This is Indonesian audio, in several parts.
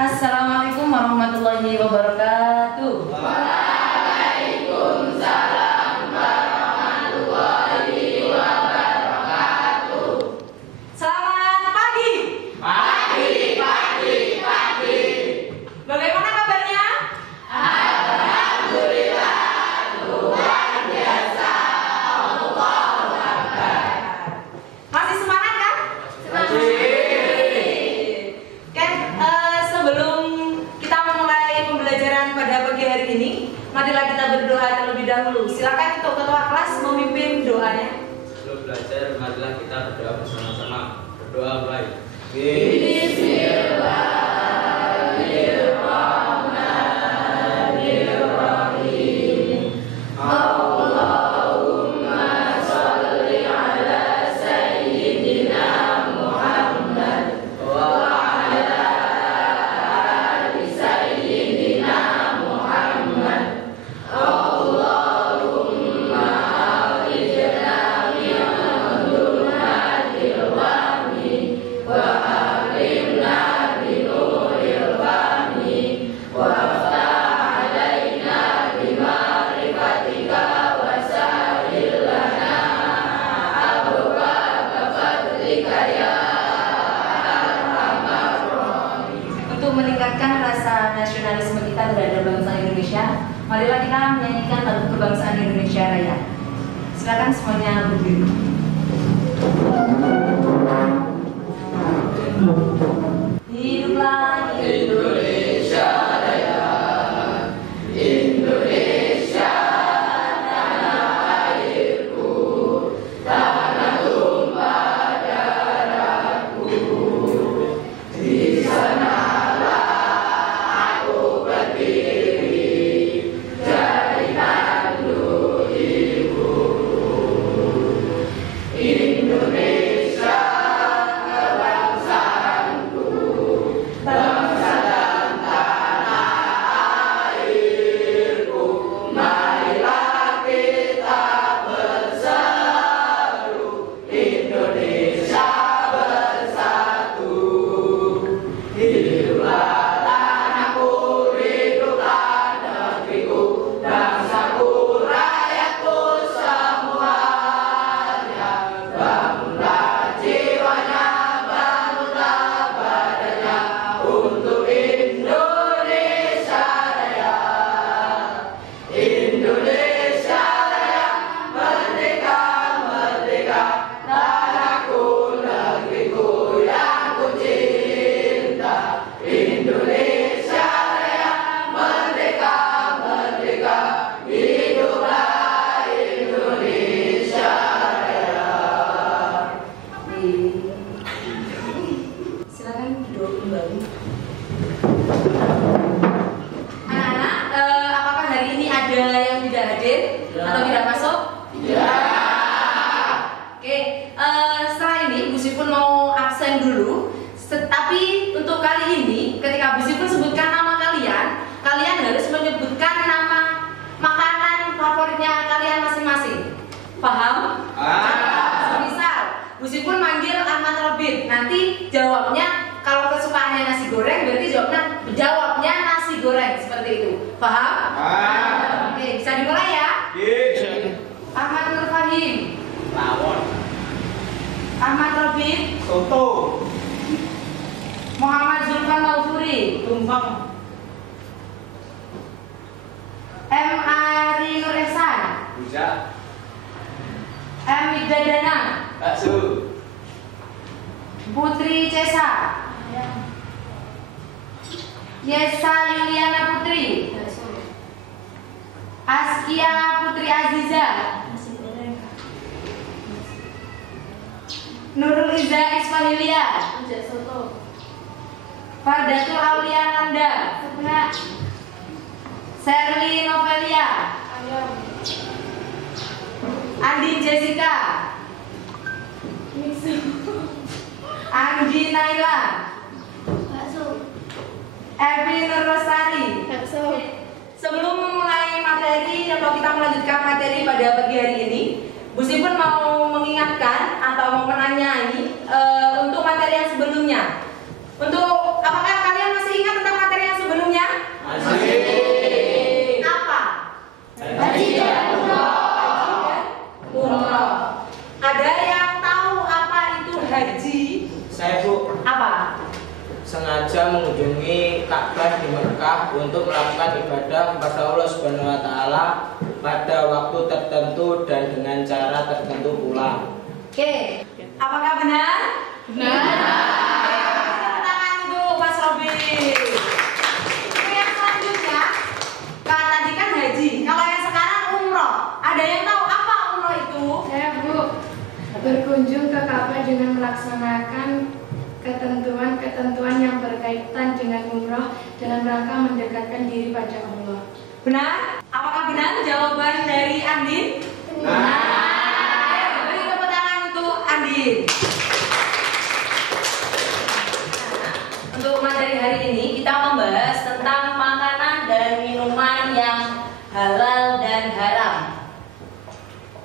Assalamualaikum warahmatullahi wabarakatuh. Waalaikumsalam warahmatullahi wabarakatuh. Selamat pagi. Pagi. Bagaimana kabarnya? Alhamdulillah, luar biasa. Allahu Akbar. Masih semangat kan? Sebelum kita memulai pembelajaran pada pagi hari ini, marilah kita berdoa terlebih dahulu. Silakan untuk ketua kelas memimpin doanya. Sebelum belajar, marilah kita berdoa bersama-sama. Berdoa mulai. Bismillahirrahmanirrahim. Allahumma sholli ala sayyidina Muhammad wa ala ali sayyidina Muhammad. Allahumma akhrijna min dhulumatil wahmi wa akrimna bi nuril fahmi waftah alaina bi ma'rifatika wa sahhil lana abwaaba fadlika ya arhamar rahimin. Untuk meningkatkan rasa nasionalisme kita terhadap bangsa Indonesia, marilah kita menyanyikan lagu kebangsaan Indonesia Raya. Silakan semuanya berdiri. Hiduplah Indonesia Raya, Indonesia tanah airku, tanah tumpah darahku. Di sanalah aku berdiri, jadi pandu ibu. Indonesia kebangsaanku, bangsa dan tanah airku. Marilah kita berseru, Indonesia bersatu. Hiduplah tanahku, hiduplah negeriku, bangsaku, rakyatku semuanya. Bangunlah jiwanya, bangunlah badannya untuk Indonesia Raya. Indonesia Raya, merdeka, merdeka, tanahku, negeriku yang ku cinta. Indonesia Raya, merdeka, merdeka, hiduplah Indonesia Raya. Silakan duduk kembali. Anak-anak, apakah hari ini ada yang tidak hadir atau tidak masuk? Ya. Oke, setelah ini Bu Sipun mau absen dulu. Tapi untuk kali ini, ketika Bu Sipun sebutkan nama kalian, kalian harus menyebutkan nama makanan favoritnya kalian masing-masing. Paham? Misal, Bu Sipun manggil Ahmad Robin, nanti jawabnya kalau kesukaannya nasi goreng, berarti jawabnya nasi goreng, seperti itu. Paham? Oke, bisa dimulai ya. Ahmad Nur Fahim, Lawon. Ahmad Robin, Soto. Muhammad Zulfan Maufuri, Tumpeng. M. Ari Nur Ehsan, Rujak. M. Widadana, Bakso. Putri Cesa, Yesa Yuliana Putri, Aziza, Nurul Iza Ismahilia, Fardatul Aulia Nanda, Sherly Novelia, Andi Jessica, Anggi Naila, Evi Nur Rosari. Sebelum memulai materi atau kita melanjutkan materi pada pagi hari ini, Bu Sri pun mau mengingatkan atau mau menanyai untuk materi yang sebelumnya. Untuk apakah kalian masih ingat tentang materi yang sebelumnya? Masih. Apa? Haji dan Umroh. Ada yang tahu apa itu haji? Saya, Bu, Apa? sengaja mengunjungi Ka'bah di Mekah untuk melakukan ibadah kepada Allah Subhanahu wa taala pada waktu tertentu dan dengan cara tertentu pula. Oke. Apakah benar? Benar. Tepuk tangan untuk Mas Robi. Oke, yang selanjutnya, tadi kan haji. Kalau yang sekarang umroh. Ada yang tahu apa umroh itu? Saya Bu, berkunjung ke Ka'bah dengan melaksanakan ketentuan-ketentuan yang berkaitan dengan umroh dalam rangka mendekatkan diri pada Allah. Benar? Apakah benar jawaban dari Andin? Benar. Beri tepuk tangan untuk Andin. Untuk materi hari ini kita membahas tentang makanan dan minuman yang halal dan haram.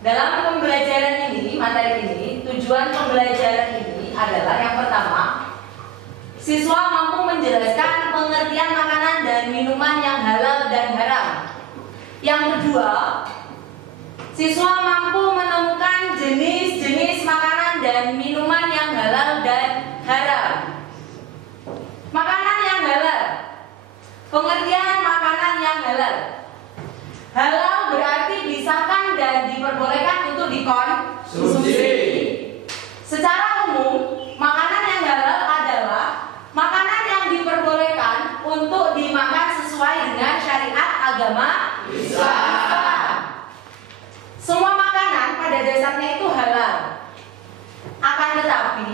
Dalam pembelajaran ini, materi ini, tujuan pembelajaran ini adalah yang pertama, siswa mampu menjelaskan pengertian makanan dan minuman yang halal dan haram. Yang kedua, siswa mampu menemukan jenis-jenis makanan dan minuman yang halal dan haram. Makanan yang halal. Pengertian makanan yang halal. Halal berarti disahkan dan diperbolehkan untuk dikonsumsi. Secara umum, makanan yang halal adalah makanan yang diperbolehkan untuk dimakan sesuai dengan syariat agama Islam. Semua makanan pada dasarnya itu halal. Akan tetapi,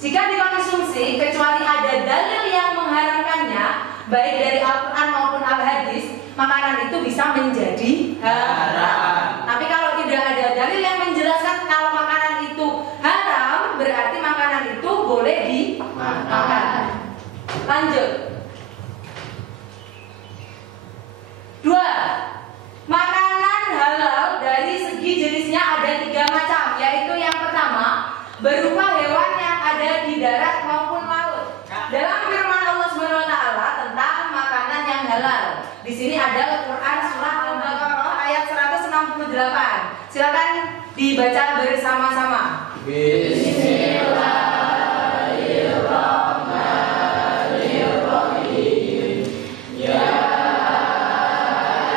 jika dikonsumsi kecuali ada dalil yang mengharamkannya, baik dari Al-Quran maupun Al-Hadis, makanan itu bisa menjadi haram. Tapi kalau tidak ada dalil yang menjelaskan kalau makanan itu haram, berarti makanan itu boleh dimakan. Lanjut. 2. Makanan halal dari segi jenisnya ada 3 macam, yaitu yang pertama berupa hewan yang ada di darat maupun laut. Dalam firman Allah Subhanahu wa taala tentang makanan yang halal. Di sini ada Quran surah Al-Baqarah ayat 168. Silakan dibaca bersama-sama. Bismillahirrahmanirrahim. Ya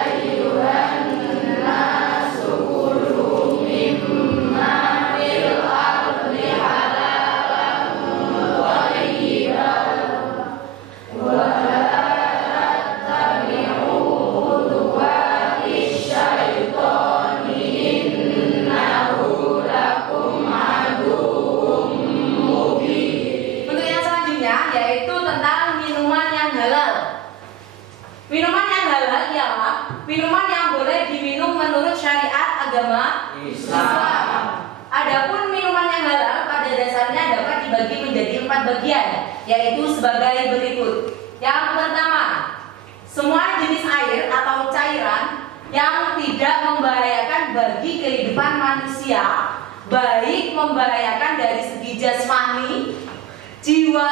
ayyuhan nasu kulu mimma fil ardi halalan thayyiban wa la tattabi'u khutuwatis syaitani innahu lakum aduwwum mubin. Untuk yang selanjutnya yaitu tentang minuman yang halal. Minuman yang halal ialah minuman yang boleh diminum menurut syariat agama Islam. Adapun minuman yang halal pada dasarnya dapat dibagi menjadi 4 bagian, yaitu sebagai berikut. Yang pertama, semua jenis air atau cairan yang tidak membahayakan bagi kehidupan manusia, baik membahayakan dari segi jasmani, jiwa,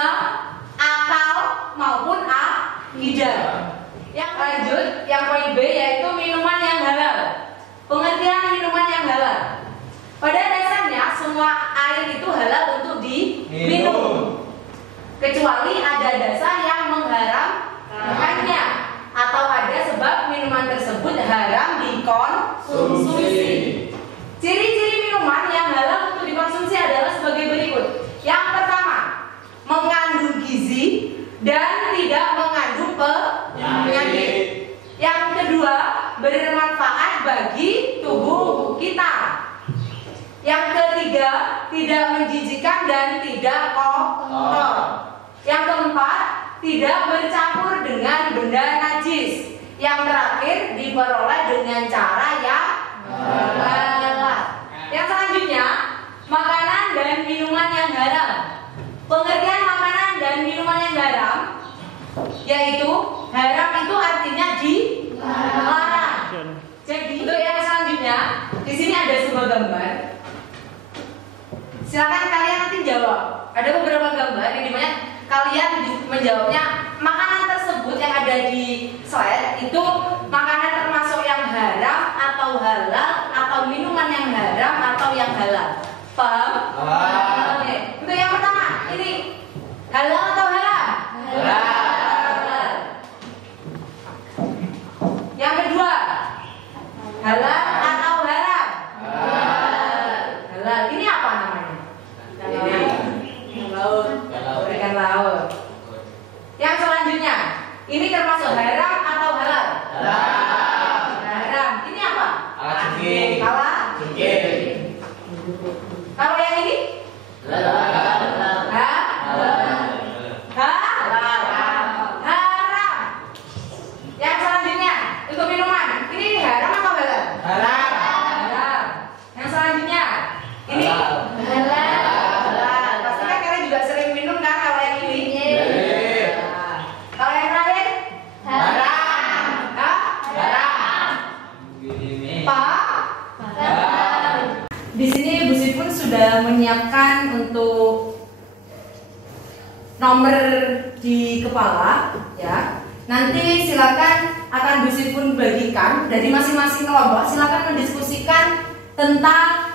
akal maupun akidah. Yang lanjut, yang poin B yaitu minuman yang halal. Pengertian minuman yang halal. Pada dasarnya semua air itu halal untuk diminum, kecuali ada dasar yang mengharamkannya atau ada sebab minuman tersebut haram dikonsumsi. Ciri-ciri minuman yang halal untuk dikonsumsi adalah sebagai berikut. Yang pertama, mengandung gizi dan tidak mengandung penyakit. Yang kedua, bermanfaat bagi tubuh kita. Yang ketiga, tidak menjijikan dan tidak kotor. Yang keempat, tidak bercampur dengan benda najis. Yang terakhir, diperoleh dengan cara yang halal. Yang selanjutnya, makanan dan minuman yang haram. Pengertian makanan dan minuman yang haram yaitu haram itu artinya dilarang. Jadi untuk yang selanjutnya, di sini ada sebuah gambar. Silakan kalian nanti jawab. Ada beberapa gambar yang dimana kalian menjawabnya makanan tersebut yang ada di slide itu makanan termasuk yang haram atau halal atau minuman yang haram atau yang halal. Paham? Oke. Untuk yang pertama, ini halal atau haram? Halal. Yang kedua, halal atau haram? Halal. Ini apa namanya? Ikan laut. Yang selanjutnya, ini termasuk haram atau halal? Haram. Ini apa? Kalau yang ini? Haram. Yang selanjutnya, untuk minuman, ini haram atau halal? Haram. Yang selanjutnya, ini halal. Pastikan kalian juga sering minum kan kalau yang ini? Kalau yang terakhir? Haram. Di sini Bu Sri pun sudah menyiapkan untuk nomor di kepala, ya. Nanti silakan akan Bu Sri pun bagikan dari masing-masing kelompok. Silakan mendiskusikan tentang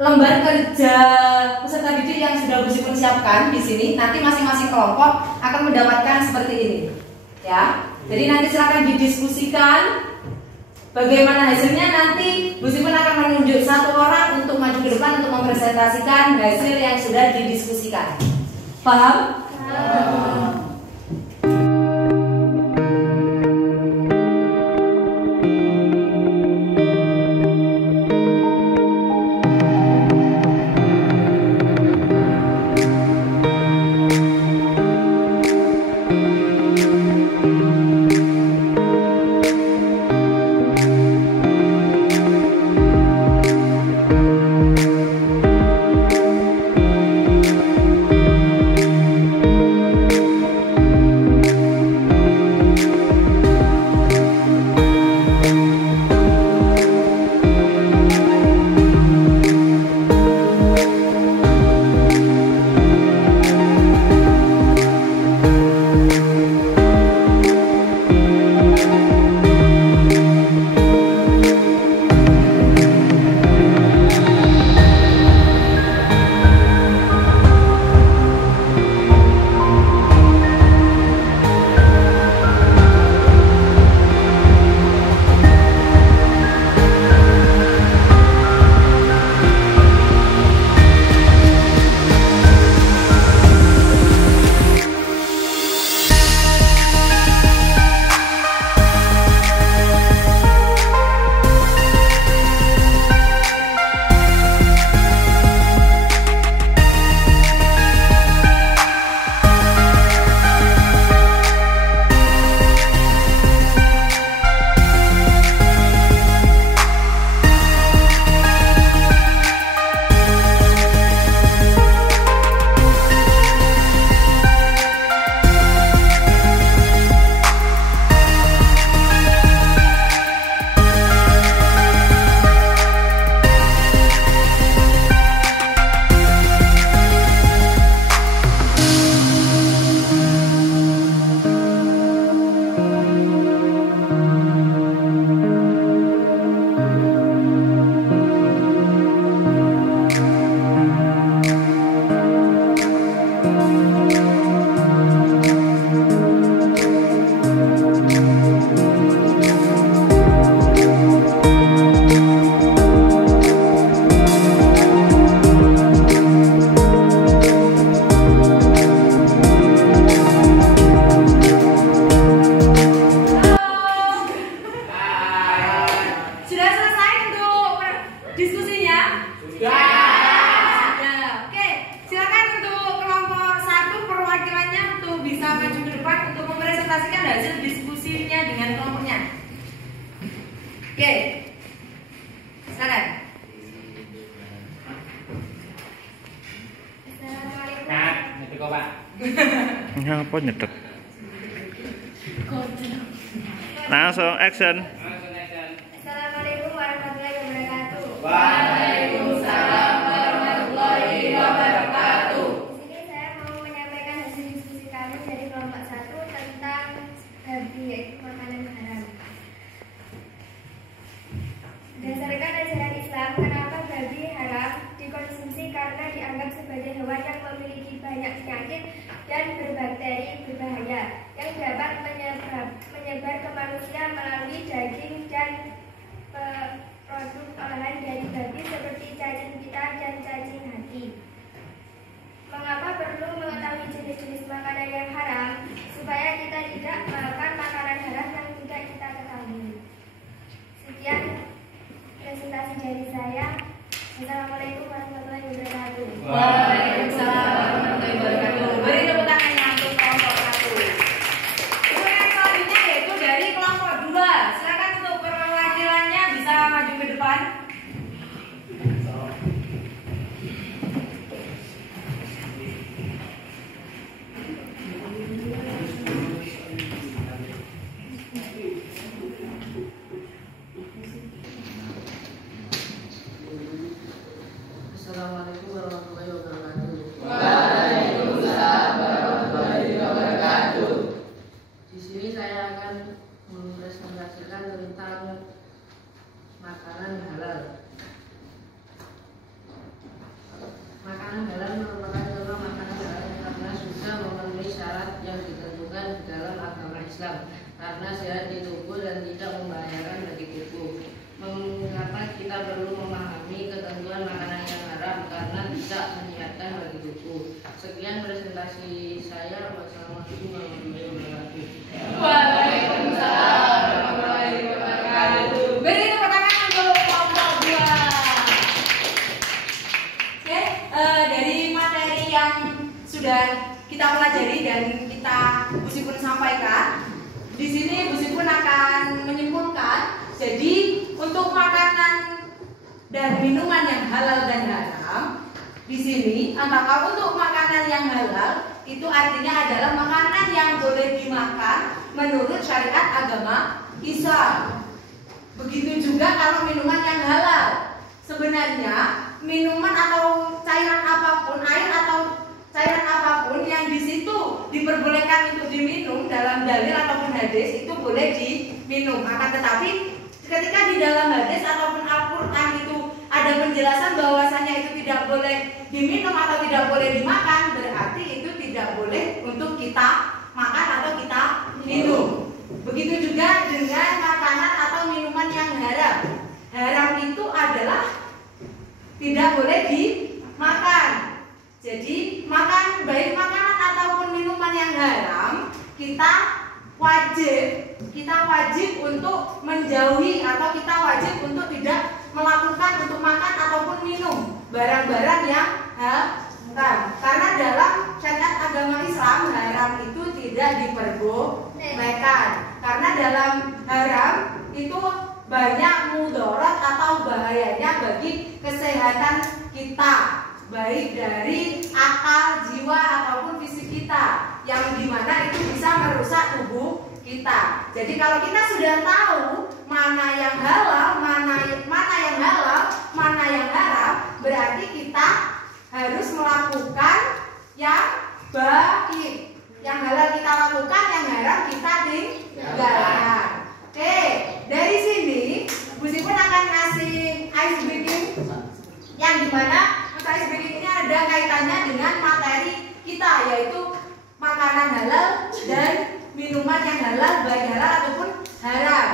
lembar kerja peserta didik yang sudah Bu Sri pun siapkan di sini. Nanti masing-masing kelompok akan mendapatkan seperti ini, ya. Jadi nanti silakan didiskusikan. Bagaimana hasilnya nanti Bu Sri pun akan menunjuk satu orang untuk maju ke depan untuk mempresentasikan hasil yang sudah didiskusikan. Paham? Kok nyedek? Langsung action. Assalamualaikum warahmatullahi wabarakatuh. Waalaikumsalam warahmatullahi wabarakatuh. Di sini saya mau menyampaikan hasil diskusi kami dari kelompok 1 tentang babi, yaitu makanan haram. Berdasarkan ajaran Islam, kenapa babi haram dikonsumsi? Karena dianggap sebagai hewan yang memiliki banyak penyakit dan berbakteri berbahaya yang dapat menyebar ke manusia melalui daging dan produk olahan dari babi seperti cacing pita dan cacing hati. Mengapa perlu mengetahui jenis-jenis makanan yang haram supaya kita tidak makan makanan haram yang tidak kita ketahui? Sekian presentasi dari saya. Assalamualaikum warahmatullahi wabarakatuh. Waalaikumsalam warahmatullahi wabarakatuh. Beri tepuk tangannya untuk kelompok 1. Kemudian selanjutnya yaitu dari kelompok 2. Silakan untuk perwakilannya bisa maju ke depan. Assalamualaikum warahmatullahi wabarakatuh. Waalaikumsalam warahmatullahi wabarakatuh. Di sini saya akan mempresentasikan tentang makanan halal. Makanan halal merupakan contoh makanan halal karena sudah memenuhi syarat yang ditentukan di dalam agama Islam, karena sehat di tubuh dan tidak membahayakan bagi tubuh. Mengapa kita perlu memahami ketentuan makanan yang haram? Karena bisa menyehatkan bagi tubuh. Sekian presentasi saya. Wassalamualaikum warahmatullahi wabarakatuh. Waalaikumsalam warahmatullahi wabarakatuh. Beri tepuk tangan untuk kelompok 2. Oke, dari materi yang sudah kita pelajari dan kita Bu Sipun sampaikan, di sini Bu Sipun akan menyimpulkan. Jadi untuk makanan dan minuman yang halal dan haram, di sini antara untuk makanan yang halal itu artinya adalah makanan yang boleh dimakan menurut syariat agama Islam. Begitu juga kalau minuman yang halal. Sebenarnya minuman atau cairan apapun, air atau cairan apapun yang di situ diperbolehkan untuk diminum dalam dalil ataupun hadis itu boleh diminum. Akan tetapi ketika di dalam hadis ataupun Al-Quran itu ada penjelasan bahwasanya itu tidak boleh diminum atau tidak boleh dimakan, berarti itu tidak boleh untuk kita makan atau kita minum. Begitu juga dengan makanan atau minuman yang haram. Haram itu adalah tidak boleh dimakan. Jadi makan baik makanan ataupun minuman yang haram kita wajib untuk menjauhi atau kita wajib untuk tidak melakukan untuk makan ataupun minum barang-barang yang haram. Karena dalam syariat agama Islam haram itu tidak diperbolehkan. Karena dalam haram itu banyak mudarat atau bahayanya bagi kesehatan kita, baik dari akal, jiwa ataupun fisik kita, yang dimana itu bisa merusak tubuh kita. Jadi kalau kita sudah tahu mana yang halal, mana yang haram, berarti kita harus melakukan yang baik. Yang halal kita lakukan, yang haram kita tinggalkan. Oke, dari sini Bu Sipun akan ngasih ice breaking yang dimana ice breaking ini ada kaitannya dengan materi kita, yaitu makanan halal dan minuman yang halal, baik halal ataupun haram.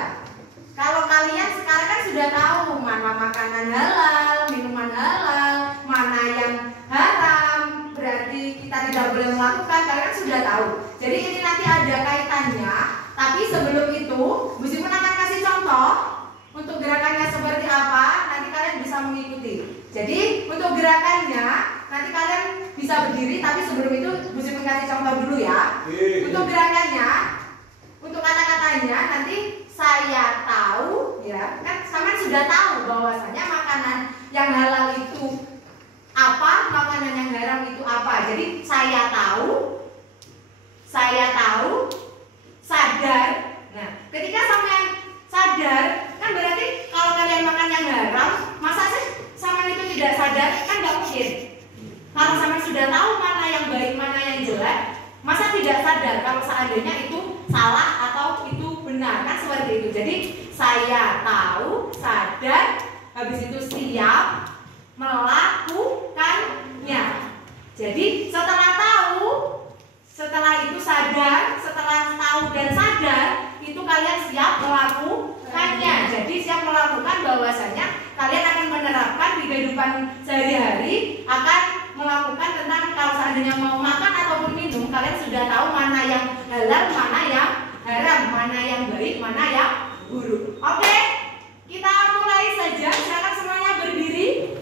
Kalau kalian sekarang kan sudah tahu mana makanan halal, minuman halal, mana yang haram, berarti kita tidak boleh melakukan, kalian sudah tahu. Jadi ini nanti ada kaitannya. Tapi sebelum itu, Bu Sipun akan kasih contoh untuk gerakannya seperti apa, nanti kalian bisa mengikuti. Jadi untuk gerakannya, nanti kalian bisa berdiri, tapi sebelum itu Bu Sipun kasih contoh dulu ya. Untuk gerakannya, untuk kata-katanya nanti saya tahu, ya kan sama sudah tahu bahwasanya makanan yang halal itu apa, makanan yang haram itu apa. Jadi saya tahu sadar, kan berarti kalau kalian makan yang haram, masa sih Saman itu tidak sadar? Kan nggak mungkin. Kalau Saman sudah tahu mana yang baik, mana yang jelek, masa tidak sadar kalau seandainya itu salah atau itu benar, kan seperti itu. Jadi saya tahu, sadar, habis itu siap melakukannya. Jadi setelah tahu, setelah itu sadar, setelah tahu dan sadar, itu kalian siap melakukannya. Jadi siap melakukan bahwasanya kalian akan menerapkan di kehidupan sehari-hari, akan melakukan tentang kalau seandainya mau makan ataupun minum, kalian sudah tahu mana yang halal, mana yang haram, mana yang baik, mana yang buruk. Oke, kita mulai saja. Silakan semuanya berdiri.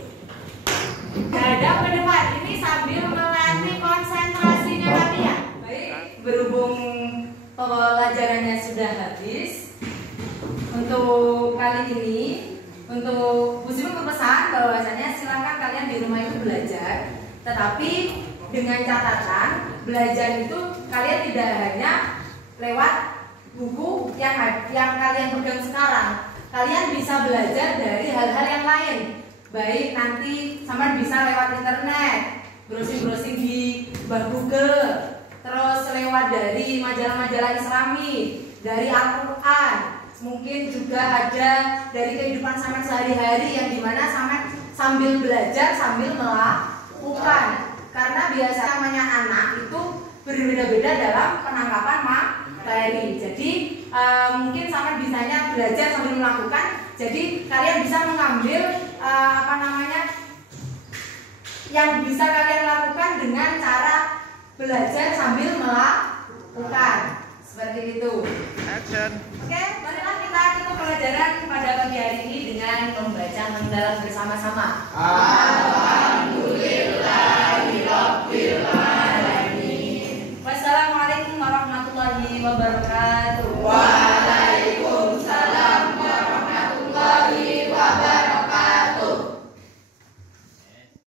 Hadap ke depan. Ini sambil melatih konsentrasinya kalian. Baik, berhubung pelajarannya sudah habis, untuk kali ini, untuk Bu Sri berpesan bahwasanya silakan kalian di rumah itu belajar, tetapi dengan catatan belajar itu kalian tidak hanya lewat buku yang kalian pegang sekarang. Kalian bisa belajar dari hal-hal yang lain. Baik, nanti sama bisa lewat internet, browsing-browsing di Google, terus lewat dari majalah-majalah Islami, dari Al-Quran, mungkin juga ada dari kehidupan Saman sehari-hari yang dimana Saman sambil belajar sambil melakukan. Karena biasa namanya anak itu berbeda-beda dalam penangkapan materi. Jadi mungkin Saman bisanya belajar sambil melakukan. Jadi kalian bisa mengambil yang bisa kalian lakukan dengan cara belajar sambil melakukan. Seperti itu. Action. Oke, marilah kita tutup pelajaran pada pagi hari ini dengan membaca mendalam bersama-sama.